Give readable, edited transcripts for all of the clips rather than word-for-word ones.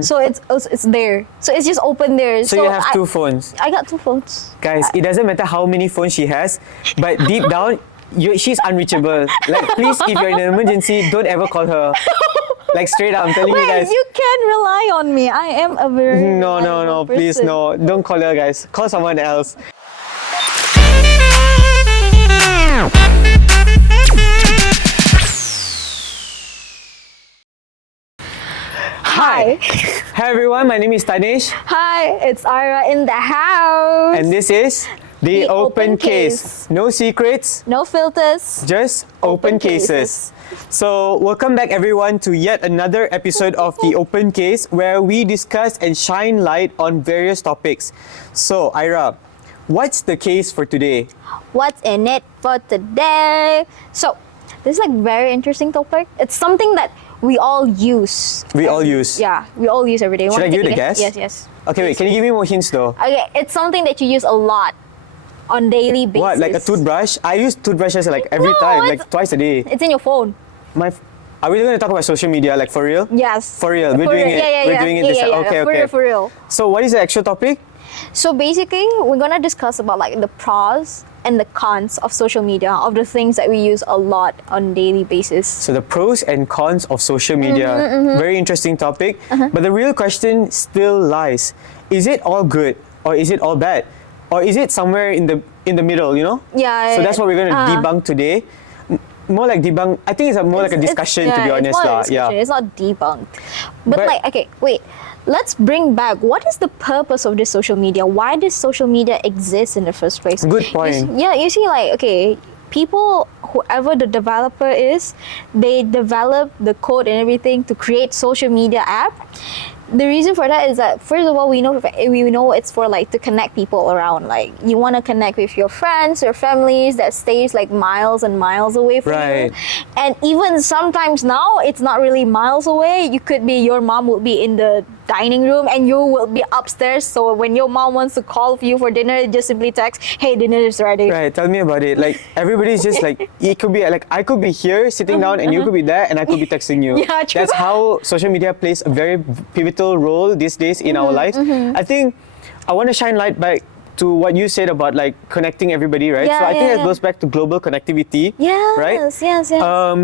So it's there. So it's just open there. So you have two phones. I got two phones. Guys, it doesn't matter how many phones she has, but deep down, she's unreachable. Like, please, if you're in an emergency, don't ever call her. Like, straight up, I'm telling you guys. You can rely on me. I am a very No, reliable please, person. no. Don't call her, guys. Call someone else. Hi. Hi everyone, my name is Tanesh. Hi, it's Ira in the house. And this is The Open Case. No secrets, No filters. just open cases. So, welcome back everyone to yet another episode of The Open Case where we discuss and shine light on various topics. So, Ira, what's the case for today? What's in it for today? So, this is like very interesting topic. It's something that we all use. We all use. Yeah, we all use every day. Should I give you the guess? guess? Yes. Okay, wait, can you give me more hints though? Okay, it's something that you use a lot on daily basis. What, like a toothbrush? I use toothbrushes like every No, time, it's- like twice a day. It's in your phone. Are we going to talk about social media, like for real? Yes. For real, we're For doing real. it. Yeah, We're doing it this time. Okay, for okay. real, for real. So, what is the actual topic? So basically, we're gonna discuss about like the pros and the cons of social media, of the things that we use a lot on daily basis. So the pros and cons of social media. Very interesting topic. But the real question still lies: is it all good or is it all bad, or is it somewhere in the middle? You know? Yeah. So that's what we're gonna debunk today. More like debunk. I think it's more like a discussion, to be honest, it's more lah. like a discussion. Yeah. It's not debunked. But like, okay, wait. Let's bring back, what is the purpose of this social media? Why does social media exist in the first place? Good point. You see, like, okay, people, whoever the developer is, they develop the code and everything to create social media app. The reason for that is that, first of all, we know it's for like to connect people around. Like, you want to connect with your friends or families that stays like miles and miles away from Right. you. And even sometimes now, it's not really miles away. You could be, your mom will be in the dining room and you will be upstairs. So when your mom wants to call you for dinner, just simply text, "Hey, dinner is ready." Right, tell me about it. Like, everybody's just like, it could be like, I could be here sitting down and you could be there and I could be texting you. Yeah, true. That's how social media plays a very pivotal role these days in our lives. I think I want to shine light back to what you said about like connecting everybody, right? Yeah, so I think yeah, that goes back to global connectivity, right? Yes.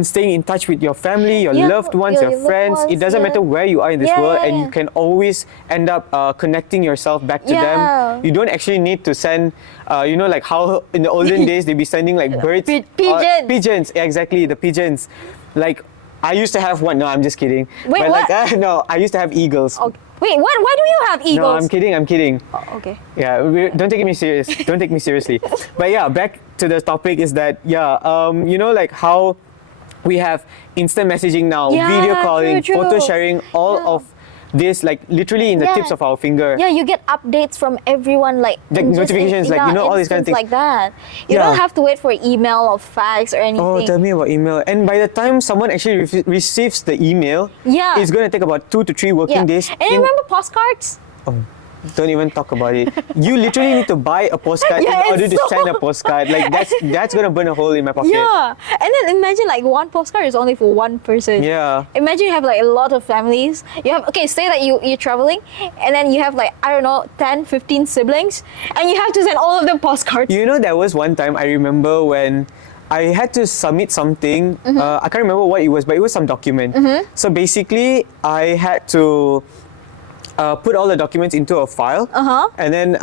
Staying in touch with your family, your Yeah, loved ones, your your loved friends. It ones, doesn't yeah. matter where you are in this Yeah, world, yeah, and yeah. you can always end up connecting yourself back to Yeah. them. You don't actually need to send, like how in the olden days they'd be sending like birds. Pigeons. Pigeons, yeah, exactly, the pigeons. Like, I used to have one. No, I'm just kidding. Wait, but what? Like, no, I used to have eagles. Okay. Wait, what? Why do you have eagles? No, I'm kidding. Oh, okay. Yeah, don't take me serious. Don't take me seriously. But yeah, back to the topic is that like how we have instant messaging now, Yeah, video calling, true. photo sharing, all Yeah. of this like literally in the Yeah. tips of our finger. Yeah, you get updates from everyone, like Like in just notifications, like, all these kind of instants things. like that. You Yeah. don't have to wait for email or fax or anything. Oh, tell me about email. And by the time someone actually receives the email, Yeah. it's going to take about 2 to 3 working days. And you remember postcards? Oh, don't even talk about it. You literally need to buy a postcard Yeah, in order it's to send a postcard. Like that's gonna burn a hole in my pocket. Yeah. And then imagine like one postcard is only for one person. Yeah. Imagine you have like a lot of families. You have, okay, say that you're traveling and then you have like, I don't know, 10, 15 siblings and you have to send all of them postcards. You know, there was one time I remember when I had to submit something. I can't remember what it was, but it was some document. So basically, I had to put all the documents into a file, and then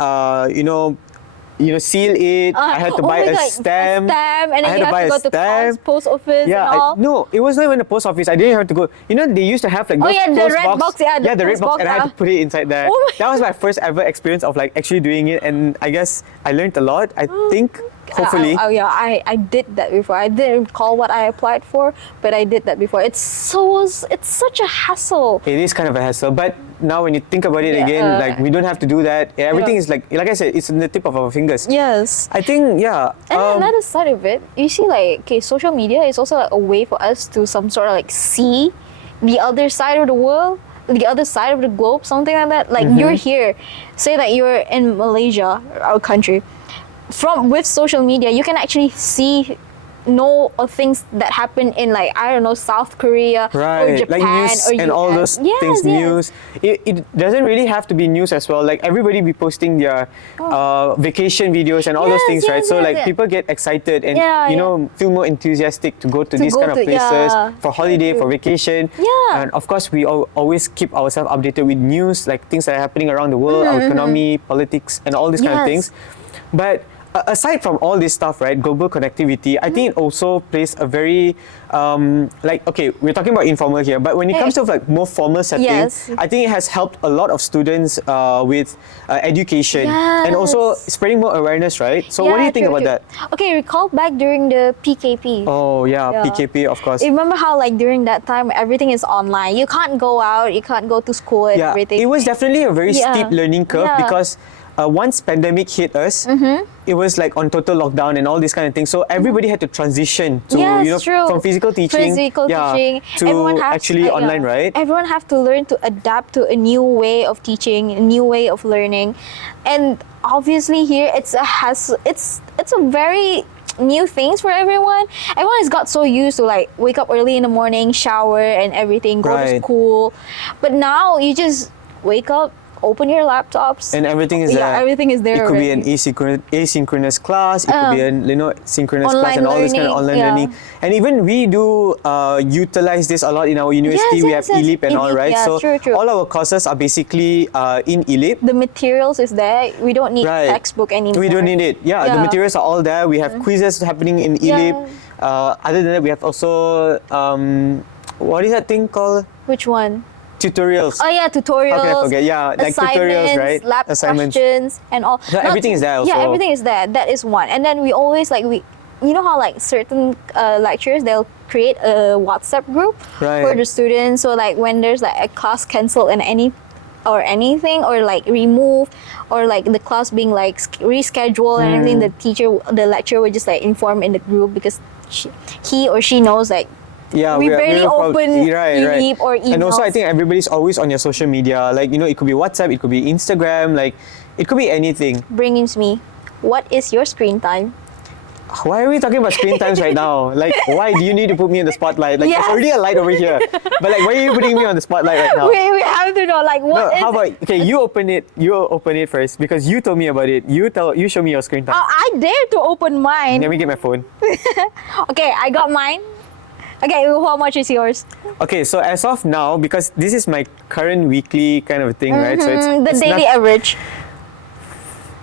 seal it. I had to Oh buy my a God, stamp. and I then had you to buy have to a go to stamp. post office Yeah, and all. no, it wasn't even the post office. I didn't have to go. You know, they used to have like those yeah, the post red box, yeah, the the red post box, box, and I had to yeah. put it inside there. Oh my That was my first ever experience of like actually doing it, and I guess I learned a lot. I think, hopefully. I did that before. I didn't recall what I applied for, but I did that before. It's such a hassle. It is kind of a hassle, but now when you think about it Yeah. again, like we don't have to do that. Everything is like I said, it's in the tip of our fingers. Yes. I think, yeah. And then another side of it, you see, like, okay, social media is also like a way for us to some sort of like see the other side of the world, the other side of the globe, something like that. Like you're here, say that you're in Malaysia, our country. With social media, you can actually see know of things that happen in like I don't know South Korea or Right, Japan like news or and all US. those things, Yes. news. It doesn't really have to be news as well. Like everybody be posting their vacation videos and all those Yes, things, right? yes, So yes, like yes. people get excited and Yeah, you yeah. know feel more enthusiastic to go to To these go kind of to- places yeah. for holiday, for vacation. Yeah. And of course we always keep ourselves updated with news, like things that are happening around the world, our economy, politics, and all these kind of Yes. things. But aside from all this stuff, right, global connectivity, I think it also plays a very, like, okay, we're talking about informal here, but when it comes to like more formal setting, Yes. I think it has helped a lot of students with education and also Yes. spreading more awareness, right? So what do Yeah, you think true, about true. that? Okay, recall back during the PKP. Oh yeah, Yeah. PKP, of course. Remember how like during that time everything is online. You can't go out, you can't go to school and Yeah, everything. it was definitely a very Yeah. steep learning curve Yeah. because once pandemic hit us, it was like on total lockdown and all these kind of things. So everybody had to transition to Yes, true. from physical teaching, teaching. to Everyone has actually online, right? Everyone have to learn to adapt to a new way of teaching, a new way of learning, and obviously here it's a very new things for everyone. Everyone has got so used to like wake up early in the morning, shower and everything, go to Right. school, but now you just wake up, open your laptops, And everything is there. everything is there. It could be an already. asynchronous class. It could be an synchronous class Online and all this kind of learning, online yeah. learning. And even we do utilize this a lot in our university. Yes, we yes, have yes. ELIP and all, ELIP, right? yeah, So true, true. all our courses are basically in ELIP. The materials is there. We don't need Right. textbook anymore. We don't need it. Yeah, the Yeah. materials are all there. We have quizzes happening in ELIP. Other than that, we have also what is that thing called? Which one? Tutorials. Oh yeah, tutorials. How can I forget? Yeah, like tutorials, assignments, right? Lab Assignments. questions and all. So everything is there Yeah, also. everything is there. That is one. And then we always you know how like certain lecturers they'll create a WhatsApp group for Right. the students. So like when there's like a class cancelled and anything or like remove or like the class being like rescheduled and everything, the lecturer would just like inform in the group because he or she knows like. Yeah, We barely open ELIP or And also, I emails. think everybody's always on your social media. Like, you know, it could be WhatsApp, it could be Instagram, like, it could be anything. Brings me, what is your screen time? Why are we talking about screen times right now? Like, why do you need to put me in the spotlight? Like, Yes. there's already a light over here. But, like, why are you putting me on the spotlight right now? We have to know like what No, is how it? about, okay, you open it first because you told me about it. You show me your screen time. Oh, I dare to open mine. Let me get my phone. Okay, I got mine. Okay, how much is yours? Okay, so as of now, because this is my current weekly kind of thing, right? So The it's daily not- average.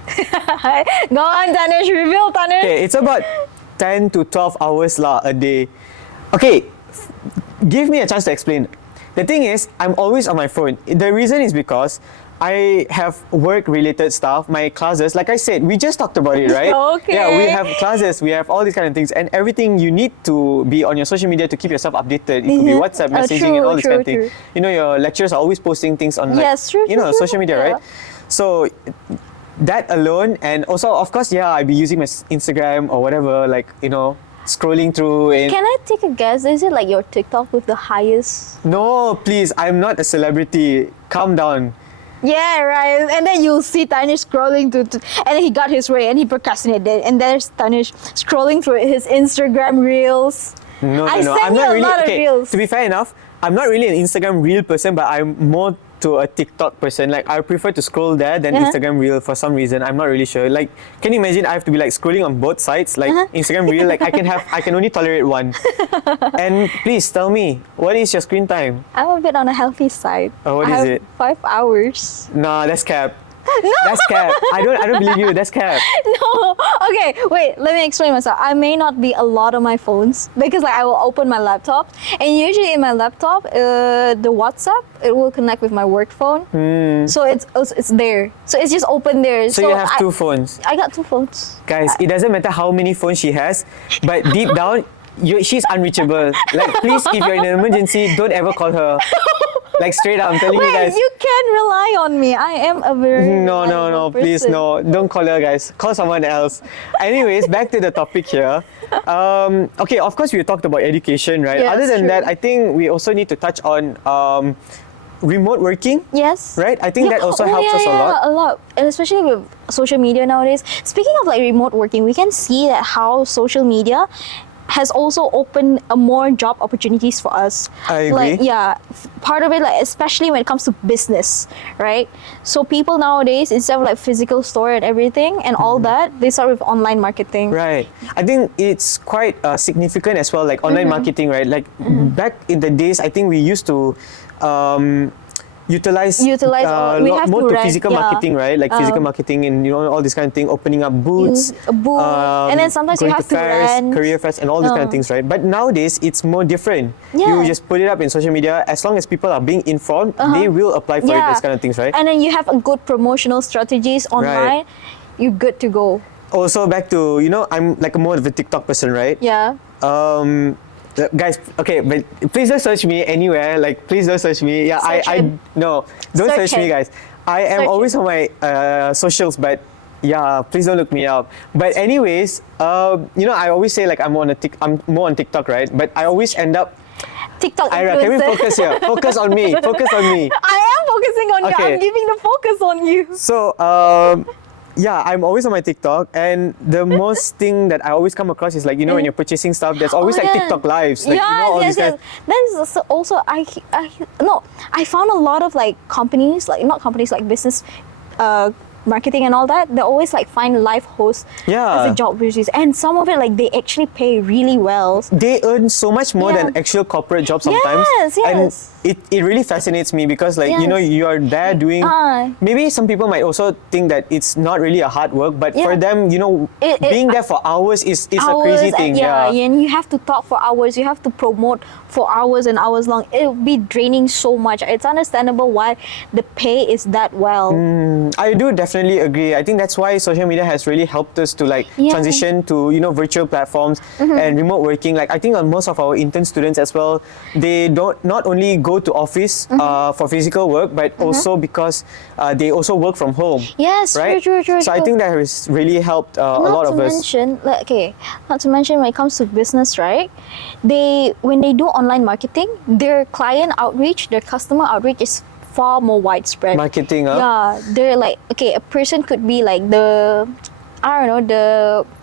Go on, Tanish. Reveal, Tanish. Okay, it's about 10 to 12 hours a day. Okay, give me a chance to explain. The thing is, I'm always on my phone. The reason is because I have work-related stuff, my classes. Like I said, we just talked about it, right? Okay. Yeah, we have classes, we have all these kind of things, and everything you need to be on your social media to keep yourself updated. It could be WhatsApp messaging and all this kind of thing. true. You know, your lecturers are always posting things on, like, Yes, true, you know, true, social media, yeah. right? So that alone, and also, of course, yeah, I'd be using my Instagram or whatever, like, you know, scrolling through it. Can I take a guess? Is it like your TikTok with the highest? No, please, I'm not a celebrity. Calm down. Yeah, right. And then you'll see Tanish scrolling and then he got his way and he procrastinated. And there's Tanish scrolling through his Instagram reels. No, I no, sent I'm you not a really. lot of Okay, reels. to be fair enough, I'm not really an Instagram reel person, but I'm more to a TikTok person. Like, I prefer to scroll there than Instagram reel for some reason. I'm not really sure. Like, can you imagine I have to be like scrolling on both sides? Like Instagram reel, like I can only tolerate one. And please tell me, what is your screen time? I'm a bit on a healthy side. Oh, what I is have it? 5 hours. Nah, that's cap. That's cap. I don't believe you. That's cap. No. Okay, wait, let me explain myself. I may not be a lot on my phones because like I will open my laptop and usually in my laptop, the WhatsApp, it will connect with my work phone. So it's there. So it's just open there. So you have two phones. I got two phones. Guys, it doesn't matter how many phones she has, but deep down, she's unreachable. Like, please, if you're in an emergency, don't ever call her. Like, straight up, I'm telling you Wait, guys. you can rely on me. I am a very No, reliable please, person. no. Don't call her, guys. Call someone else. Anyways, back to the topic here. Okay, of course, we talked about education, right? Yes, Other than true. that, I think we also need to touch on remote working. Yes. Right? I think that also helps us a lot. A lot, and especially with social media nowadays. Speaking of like remote working, we can see that how social media has also opened more job opportunities for us. I Like, agree. yeah, part of it, like especially when it comes to business, right? So people nowadays, instead of like physical store and everything and all that, they start with online marketing. Right. I think it's quite significant as well, like online marketing, right? Like back in the days, I think we used to utilize We lot have more to to rent, physical yeah. marketing, right? Like physical marketing and all this kind of thing, opening up booths, A booth, and then sometimes you going have to to fairs, rent. career fairs, and all these kind of things, right? But nowadays it's more different. Yeah. You just put it up in social media. As long as people are being informed, they will apply for it. Those kind of things, right? And then you have a good promotional strategies online, you're good to go. Also, back to I'm like more of a TikTok person, right? Yeah. Guys, okay, but please don't search me anywhere. Like, please don't search me. Yeah, Search him. no, don't Search search me, him. guys. I am Search always on my socials, but yeah, please don't look me up. But anyways, I always say like I'm more on TikTok, right? But I always end up. TikTok Ira, can we influencer. focus here? Focus on me. Focus on me. I am focusing on you. Okay. I'm giving the focus on you. So, yeah, I'm always on my TikTok, and the most thing that I always come across is like when you're purchasing stuff, there's always Oh, like yeah. TikTok lives, like all yes, these yes. guys. That is also I found a lot of like companies, like not companies, like business marketing and all that. They always like find live hosts Yeah. as a job opportunities, and some of it like they actually pay really well. They earn so much more Yeah. than actual corporate jobs sometimes. Yes, yes. And it really fascinates me because like Yes. you are there doing Ah. maybe some people might also think that it's not really a hard work, but for Yeah. them, being there for hours is a crazy thing. And you have to talk for hours. You have to promote for hours and hours long. It'll be draining so much. It's understandable why the pay is that well. I do definitely agree. I think that's why social media has really helped us to like Yeah. transition to virtual platforms and remote working. Like I think most of our intern students as well, they don't not only go to office for physical work, but also because they also work from home. Yes, right? true. So I think that has really helped a lot of us. Not to mention when it comes to business, right? When they do online marketing, their client outreach, their customer outreach is far more widespread. Marketing, Yeah, they're like a person could be like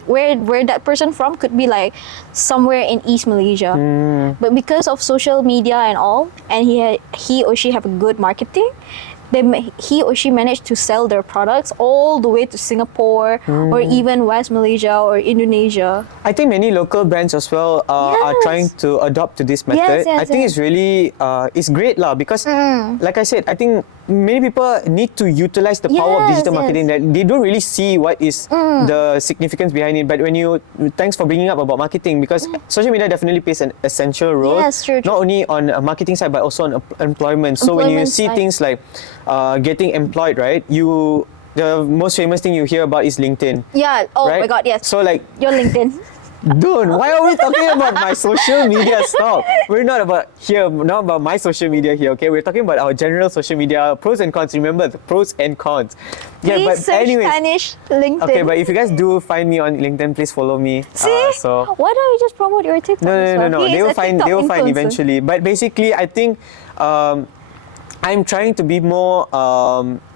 where that person from could be like somewhere in East Malaysia, but because of social media and all, and he or she have a good marketing, he or she managed to sell their products all the way to Singapore or even West Malaysia or Indonesia. I think many local brands as well are Yes. trying to adopt to this method. yes, I think yes. it's really it's great lah because like I said, I think many people need to utilize the power of Yes, digital yes. marketing that they don't really see what is the significance behind it. But thanks for bringing up about marketing because social media definitely plays an essential role. Yes, true. Not only on a marketing side but also on employment. So when you Employment see side. things like getting employed, right? The most famous thing you hear about is LinkedIn. Yeah. Oh right? my God. Yes. So like Your LinkedIn. Dude, why are we talking about my social media? Stop. We're not about my social media here, okay? We're talking about our general social media pros and cons. Remember the pros and cons. Please search Tanish LinkedIn. Okay, but if you guys do find me on LinkedIn, please follow me. See? So Why don't you just promote your TikTok? as well? no. He They is will a find. TikTok They will find influencer. eventually. But basically, I think I'm trying to be more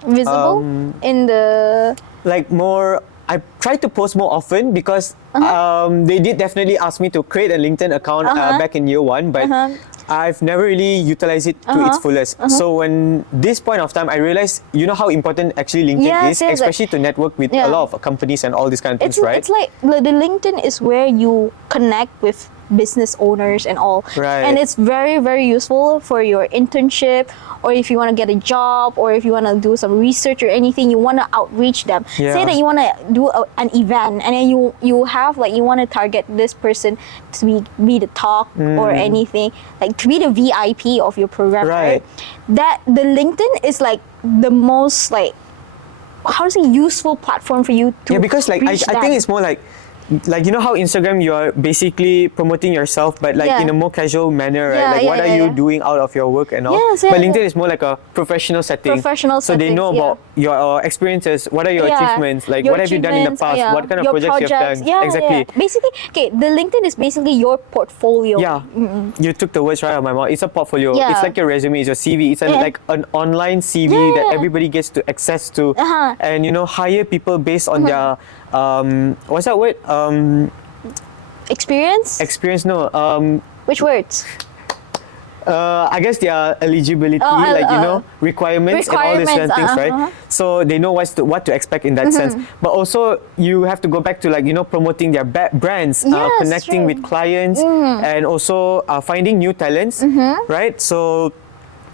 Visible in the. like more. I try to post more often because they did definitely ask me to create a LinkedIn account back in year one, but I've never really utilized it to its fullest. So when this point of time, I realized, how important actually LinkedIn Yes, is, yes, especially to network with a lot of companies and all these kind of things, right? It's like the LinkedIn is where you connect with business owners and all. Right. And it's very, very useful for your internship, or if you want to get a job, or if you want to do some research or anything, you want to outreach them. Yeah. Say that you want to do an event, and then you have like you want to target this person to be the talk or anything, like to be the VIP of your program, Right. That the LinkedIn is like the most like how to say useful platform for you to Because like I reach think that. it's more like how Instagram you are basically promoting yourself but like Yeah. in a more casual manner, right? Yeah, Like yeah, what yeah, are you yeah. doing out of your work and all. Yes, but yeah, LinkedIn yeah. is more like a professional setting. Professional so they know settings, about your experiences, what are your Yeah. achievements, like Your what have you done in the achievements, past, yeah. what kind of Your projects you have done. Yeah, exactly. yeah. Basically, the LinkedIn is basically your portfolio. Yeah, you took the words right out of my mouth. It's a portfolio. Yeah. It's like your resume. It's your CV. It's like an online CV Yeah, that yeah. everybody gets to access to, Uh-huh. and hire people based on their what's that word? Experience? Experience, no. Which words? I guess their eligibility, requirements and all these kind of things, right? So they know what to expect in that sense. But also, you have to go back to promoting their brands, Yes, connecting true. with clients, and also finding new talents, right? So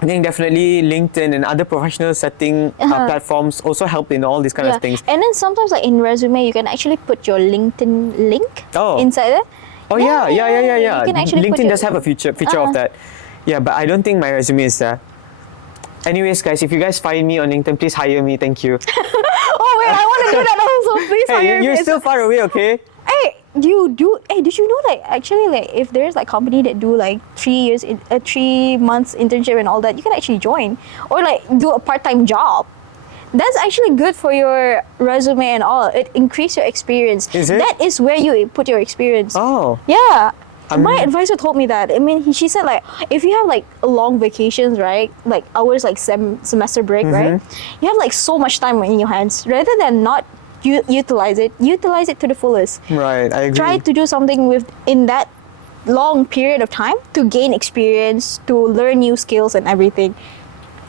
I think definitely LinkedIn and other professional setting platforms also help in all these kind of things. And then sometimes in resume, you can actually put your LinkedIn link inside there. Oh yeah. You can actually put LinkedIn your- does have a feature of that. Yeah, but I don't think my resume is there. Anyways, guys, if you guys find me on LinkedIn, please hire me. Thank you. Oh wait, I want to do that also. Please hire Hey, me. you're still far away, okay? Hey, did you know actually if there's company that do 3 months internship and all that, you can actually join or do a part-time job. That's actually good for your resume and all. It increase your experience. Is it? That is where you put your experience. Oh. Yeah. My advisor told me that. I mean, she said if you have long vacations, right? Hours semester break, right? You have so much time in your hands. Rather than not utilize it to the fullest. Right, I agree. Try to do something in that long period of time to gain experience, to learn new skills and everything.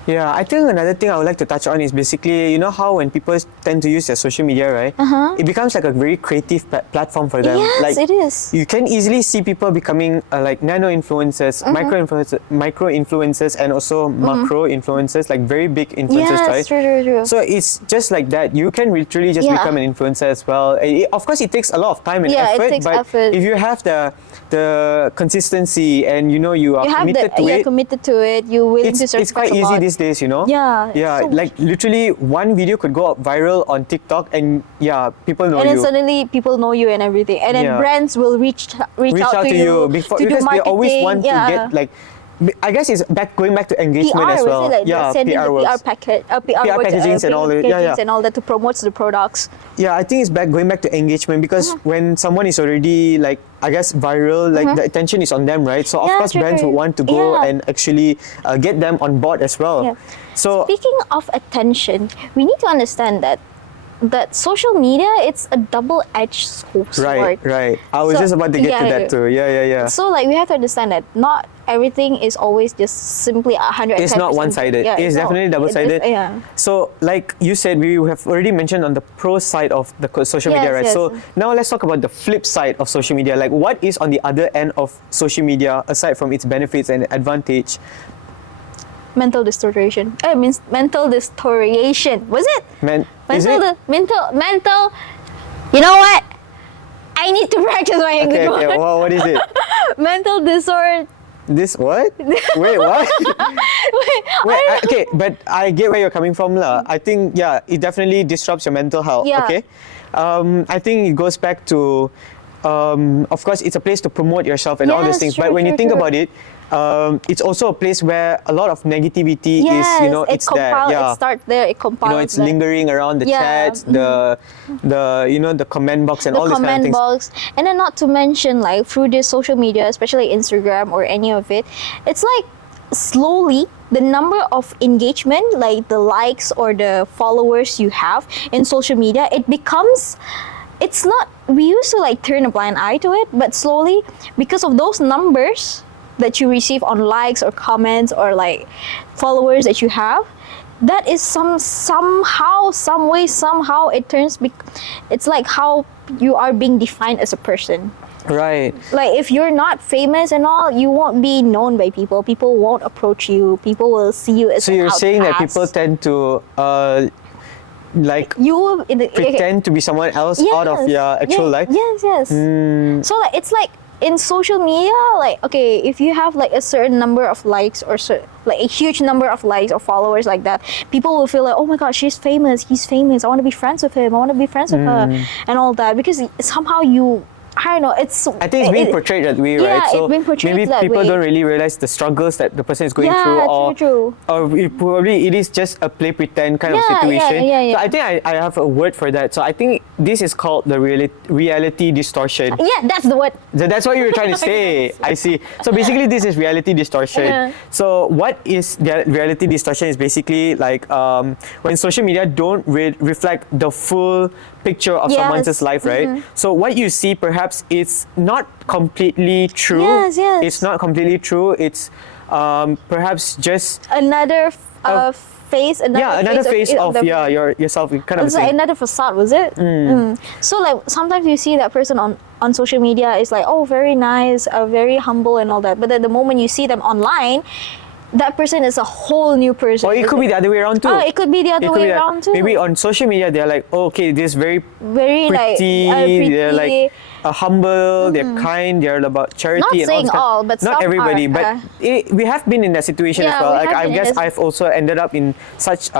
Yeah, I think another thing I would like to touch on is basically, you know how when people tend to use their social media, right? It becomes a very creative platform for them. Yes, it is. You can easily see people becoming nano influencers, micro influencers, and also macro influencers, very big influencers, Yes, right? true. So it's just like that. You can literally just become an influencer as well. Of course, it takes a lot of time and Yeah, it effort, takes but effort. if you have the consistency and you are You have committed to it, committed to it. You're willing to it's sacrifice quite a easy lot. these days, Yeah, Yeah, so much. literally one video could go up viral on TikTok and people know And then you. suddenly people know you and everything, and then Yeah. brands will reach out to you before, to do because they always marketing. want to get I guess it's going back to engagement PR, as well. was it sending PR the works. PR packet, PR PR works, packagings and all that. packagings and all that to promote the products. Yeah, I think it's going back to engagement because when someone is already I guess viral, the attention is on them, right? So of Yeah, course true, brands true. would want to go Yeah. and actually get them on board as well. Yeah. So Speaking of attention, we need to understand that social media, it's a double-edged sword. right. I was So, just about to get to yeah, that too. Yeah. So we have to understand that not everything is always just simply 110%. It's not one-sided. Yeah, it's definitely double-sided. Yeah. So, like you said, we have already mentioned on the pro side of the social media, Yes, right? yes. So now let's talk about the flip side of social media. What is on the other end of social media aside from its benefits and advantage? Mental distortion. Means mental distortion. Was it? Is it? Mental. You know what? I need to practice my English. Okay. Well, what is it? Mental disorder. This what? Wait, what? Okay, but I get where you're coming from, lah. I think it definitely disrupts your mental health. Yeah. Okay, I think it goes back to, of course, it's a place to promote yourself and all these Yes, things. true, But when you true, think true. about it, it's also a place where a lot of negativity Yes, is, it's there. It starts there. It compiles. It's lingering around the Yeah, chats, the the comment box and the all these kind of comment things. box, and then not to mention through this social media, especially Instagram or any of it, it's slowly the number of engagement, the likes or the followers you have in social media, it becomes. It's not. We used to turn a blind eye to it, but slowly, because of those numbers that you receive on likes or comments or followers that you have, that is somehow, some way, somehow it turns. It's how you are being defined as a person. Right. If you're not famous and all, you won't be known by people. People won't approach you. People will see you as So an you're saying that outcast. people tend to you pretend to be someone else out of your actual life? Yes. So it's in social media, okay, if you have a certain number of likes or a huge number of likes or followers like that, people will feel oh my god, she's famous, he's famous, I want to be friends with him, I want to be friends with her and all that, because somehow I don't know, I think it's being portrayed that way, yeah, right? So it's being portrayed maybe that people way. don't really realize the struggles that the person is going Yeah, through, true. or it is just a play pretend kind of Yeah, situation. yeah. So I think I have a word for that. So I think this is called the reality distortion. Yeah, that's the word. That's what you were trying to say. I see. So basically, this is reality distortion. Yeah. So what is the reality distortion? Is basically like when social media don't reflect the full picture of Yes. someone's life, right? So what you see, perhaps, it's not completely true. Yes, yes. It's not completely true. It's perhaps just Another face, another face of the, yourself. Kind of It's thing. like another facade, was it? So like sometimes you see that person on social media is like, oh, very nice, very humble and all that. But then the moment you see them online, that person is a whole new person. Or it could be the other way around too. Oh, it could be the other way around too. Maybe on social media they're like, oh, okay, this very very pretty, pretty. they're like humble, they're kind, they're about charity. Not and saying all all, but not some everybody, are, but we have been in that situation Yeah, as well. we Like have I been in guess this- I've also ended up in such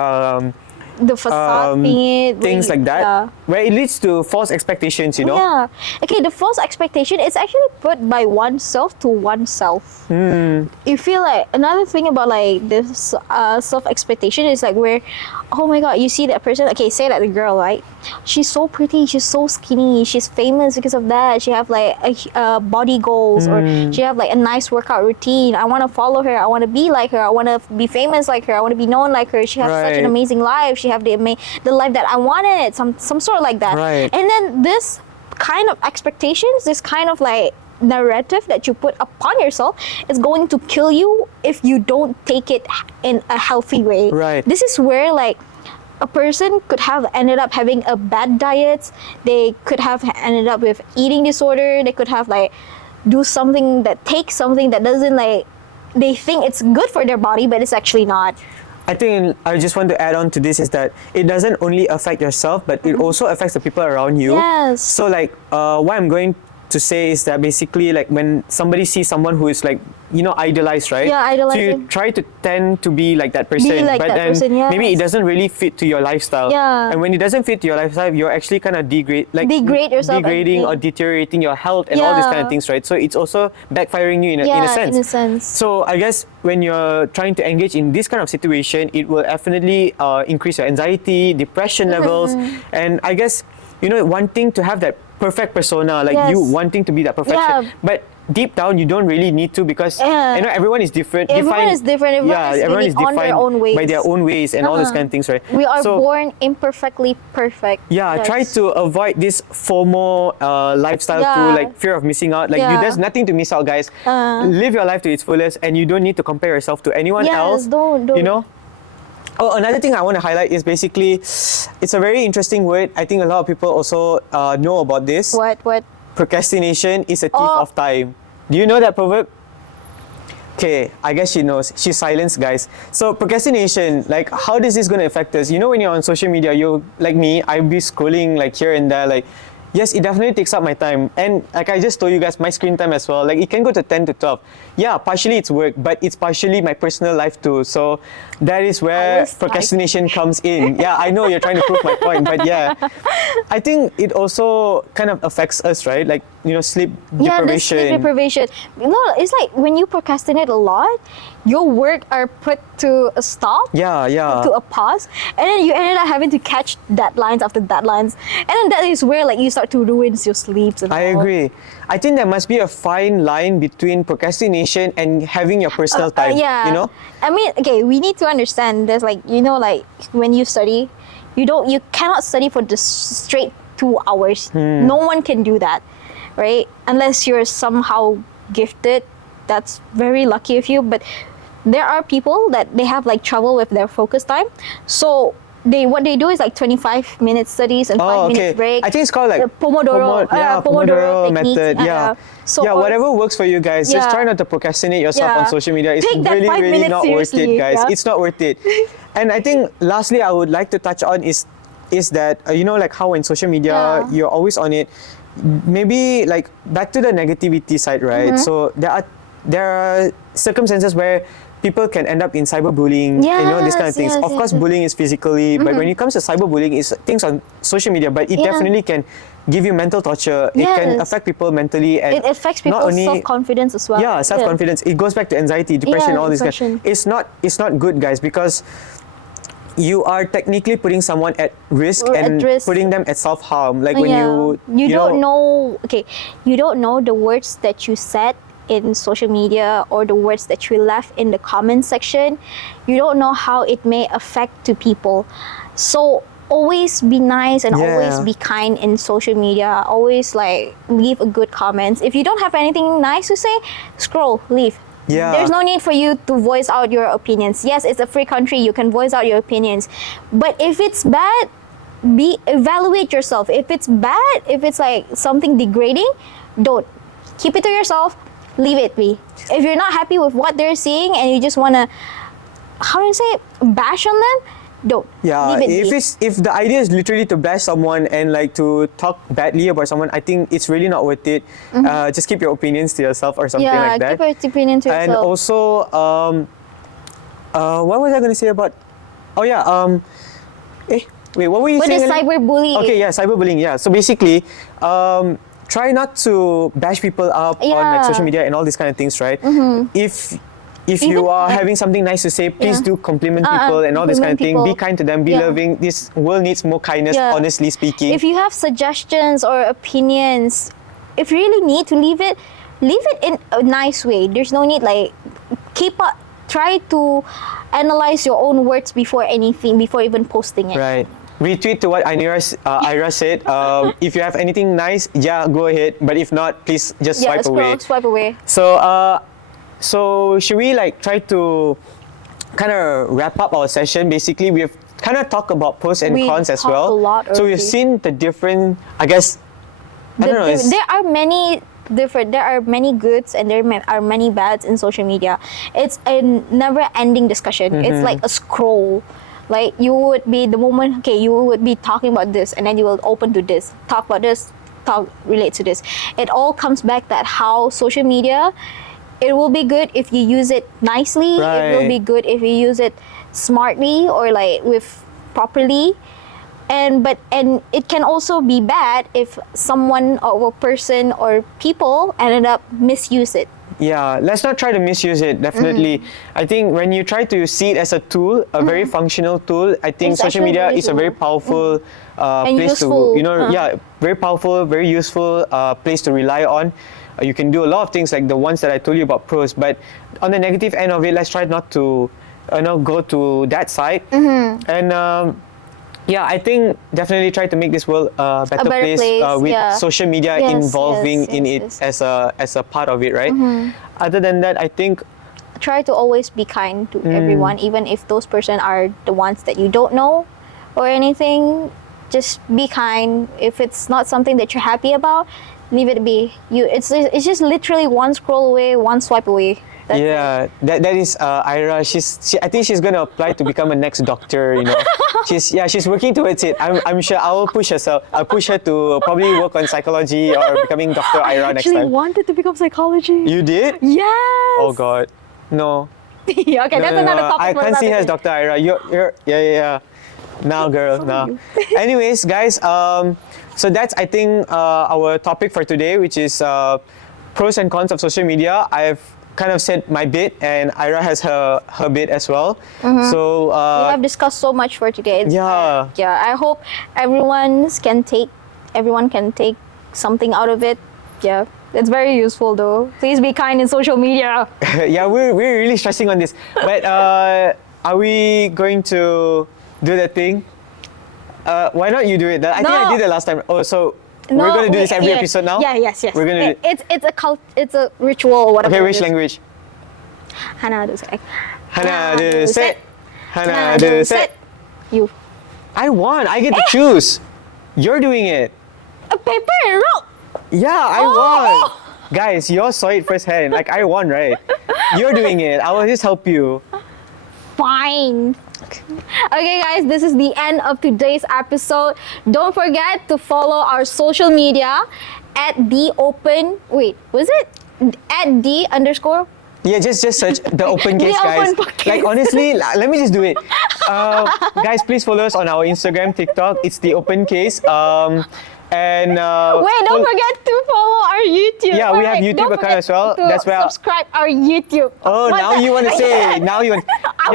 the facade thingy, things like that, yeah. where it leads to false expectations, you know. Yeah. Okay, the false expectation is actually put by oneself to oneself. You feel like another thing about like this self expectation is like where, oh my god, you see that person. Okay, say that the girl, right? She's so pretty. She's so skinny. She's famous because of that. She have like a body goals or she have like a nice workout routine. I want to follow her. I want to be like her. I want to be famous like her. I want to be known like her. She has such Right. an amazing life. She have the life that I wanted. Some sort of like that. Right. And then this kind of expectations, this kind of like narrative that you put upon yourself is going to kill you if you don't take it in a healthy way. Right. This is where like a person could have ended up having a bad diet. They could have ended up with eating disorder. They could have like take something that doesn't like, they think it's good for their body, but it's actually not. I think I just want to add on to this is that it doesn't only affect yourself, but it also affects the people around you. Yes. So like, what I'm going to say is that basically like when somebody sees someone who is like, you know, idolized, right? Yeah, idolize So you him. try to tend to be like that person, like but that then person, yes. maybe it doesn't really fit to your lifestyle. Yeah. And when it doesn't fit to your lifestyle, you're actually kind of degrade yourself, degrading or deteriorating your health and all these kind of Yeah. things, right? So it's also backfiring you in a sense. in a sense. So I guess when you're trying to engage in this kind of situation, it will definitely increase your anxiety, depression levels, and I guess, you know, wanting to have that perfect persona, like you Yes. wanting to be that perfection, Yeah. but deep down you don't really need to because Yeah. you know everyone is different. Everyone is different. Everyone is defined on their own ways. by their own ways and all those kind of things, right? We are So, born imperfectly perfect. yeah, try to avoid this FOMO lifestyle through Yeah. like fear of missing out. Like Yeah. there's nothing to miss out, guys. Live your life to its fullest, and you don't need to compare yourself to anyone Yes, else. don't. You know. Oh, another thing I want to highlight is basically, it's a very interesting word. I think a lot of people also know about this. What? Procrastination is a thief Oh. of time. Do you know that proverb? Okay, I guess she knows. She's silenced, guys. So procrastination, like how is this going to affect us? You know, when you're on social media, you like me, I'll be scrolling like here and there, like yes, it definitely takes up my time. And like I just told you guys, my screen time as well, like it can go to 10 to 12. Yeah, partially it's work, but it's partially my personal life too. So that is where was procrastination comes in. Yeah, I know you're trying to prove my point, but yeah. I think it also kind of affects us, right? Like, you know, sleep Yeah, the deprivation. sleep deprivation. No, it's like when you procrastinate a lot, your work are put to a stop. Yeah, yeah. To a pause, and then you ended up having to catch deadlines after deadlines, and then that is where like you start to ruin your sleeps and I all. agree. I think there must be a fine line between procrastination and having your personal time. Yeah. You know? I mean, okay, we need to understand there's like, you know, like when you study, you cannot study for just straight 2 hours. No one can do that, right? Unless you're somehow gifted. That's very lucky of you. But there are people that they have like trouble with their focus time. So what they do is like 25 minute studies and 5 Oh, minutes okay. break. I think it's called like The Pomodoro method. techniques. Yeah. So yeah, whatever works for you guys. Just Yeah. try not to procrastinate yourself Yeah. on social media. It's Take that really, 5 really minutes not worth it, seriously, guys. yeah. It's not worth it. And I think lastly, I would like to touch on is that you know, like how in social media Yeah. you're always on it. Maybe like back to the negativity side, right? Mm-hmm. So there are circumstances where people can end up in cyberbullying, you know, these kind of things. Yes, Of course, yes. bullying is physically, but when it comes to cyberbullying, it's things on social media, but it Yeah. definitely can give you mental torture. It can Yes. affect people mentally, and It affects not people's only self-confidence as well. yeah, self-confidence. It goes back to anxiety, depression, Yeah, all this. depression. It's not good, guys, because you are technically putting someone at risk At and risk. putting them at self-harm. Like when you don't know. Okay, you don't know the words that you said in social media or the words that you left in the comment section. You don't know how it may affect to people. So always be nice and always Yeah. be kind in social media. Always like leave a good comments. If you don't have anything nice to say, scroll, leave. Yeah. There's no need for you to voice out your opinions. Yes, it's a free country. You can voice out your opinions. But if it's bad, evaluate yourself. If it's bad, if it's like something degrading, don't. Keep it to yourself. Leave it be. If you're not happy with what they're saying and you just want to, how do you say it, bash on them, don't. Yeah, Leave it be. if the idea is literally to bash someone and like to talk badly about someone, I think it's really not worth it. Just keep your opinions to yourself or something like that. Keep your opinion to And yourself. also, what was I going to say about? Oh yeah, wait, what were you What saying? is cyberbullying? Okay, yeah, cyberbullying. Yeah, so basically, try not to bash people up on like Yeah. social media and all these kind of things, right? If Even, you are having something nice to say, please Yeah. do compliment people and all this kind of thing. compliment Be people. kind to them. Be Yeah. loving. This world needs more kindness. Yeah. Honestly speaking. If you have suggestions or opinions, if you really need to leave it in a nice way. There's no need like try to analyze your own words before even posting it. Right. Retweet to what Ira said. If you have anything nice, yeah, go ahead. But if not, please just Yeah, swipe away. away. So should we like try to kind of wrap up our session? Basically, we've kind of talked about pros and We cons as talked well. a lot So we've already. seen the different, I guess, I don't know. There are many different. There are many goods and there are many bads in social media. It's a never-ending discussion. It's like a scroll. Like you would be the moment. Okay, you would be talking about this, and then you will open to this, talk about this, relate to this. It all comes back that how social media. It will be good if you use it nicely. It will Right. be good if you use it smartly or like with properly. And it can also be bad if someone or a person or people ended up misuse it. Yeah, let's not try to misuse it. Definitely, I think when you try to see it as a tool, a very functional tool, I think It's social actually media very is a very useful. powerful And place useful, to, very powerful, very useful place to rely on. You can do a lot of things like the ones that I told you about pros, but on the negative end of it, let's try not to, go to that side. And yeah, I think definitely try to make this world a better better place, with yeah. social media Yes, involving yes, in yes, it as a part of it, right? Other than that, I think Try to always be kind to everyone, even if those person are the ones that you don't know or anything. Just be kind. If it's not something that you're happy about, leave it be. It's just literally one scroll away, one swipe away. That's it. yeah, that is Ira. I think she's gonna apply to become a next doctor. She's working towards it. I'm sure I'll push her to probably work on psychology or becoming Dr. Ira next Actually time. wanted to become psychology. You did? Yes. Oh God, no. Yeah, okay, that's another topic. I for can't see her as another Dr. Ira. You're yeah. Now, girl, now. Anyways, guys, so that's I think our topic for today, which is pros and cons of social media. I've kind of said my bit, and Ira has her bit as well. So We have discussed so much for today. yeah. I hope everyone can take something out of it. Yeah, it's very useful though. Please be kind in social media. Yeah, we're really stressing on this. But are we going to do that thing? Why not you do it? I think I No. did it last time. Oh, so we're going to do this every episode now? Yeah, yes. We're gonna do It's a ritual or whatever. Okay, it which is. language? Hana do set. Hana de set. Hana de set. You. I won. I get to choose. You're doing it. A paper and roll. Yeah, I won. Guys, you all saw it firsthand. Like, I won, right? You're doing it. I will just help you. Fine. Okay, guys, this is the end of today's episode. Don't forget to follow our social media at the open. Wait, was it at the underscore? Yeah, just search the open case, The guys. open case. Like, honestly, let me just do it. Guys, please follow us on our Instagram, TikTok. It's the open case. And Wait, don't forget to follow our YouTube. Yeah, we have Alright, YouTube don't account forget as well. to That's where subscribe our YouTube. Oh, What now the- you want to say. Now you want.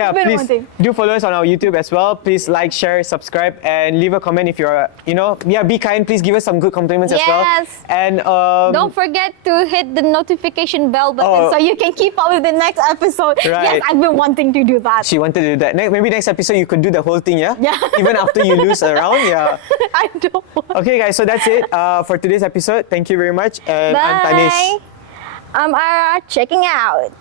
I've been please wanting. do follow us on our YouTube as well. Please like, share, subscribe, and leave a comment if you're, be kind. Please give us some good compliments as well. Yes. And Don't forget to hit the notification bell button so you can keep up with the next episode. Right. Yes, I've been wanting to do that. she wanted to do that. Maybe next episode you could do the whole thing, yeah? Yeah. Even after you lose a round, yeah. I don't want. Okay, guys, so that's it for today's episode. Thank you very much. And I'm Tanish. Bye. I'm Ara, checking out.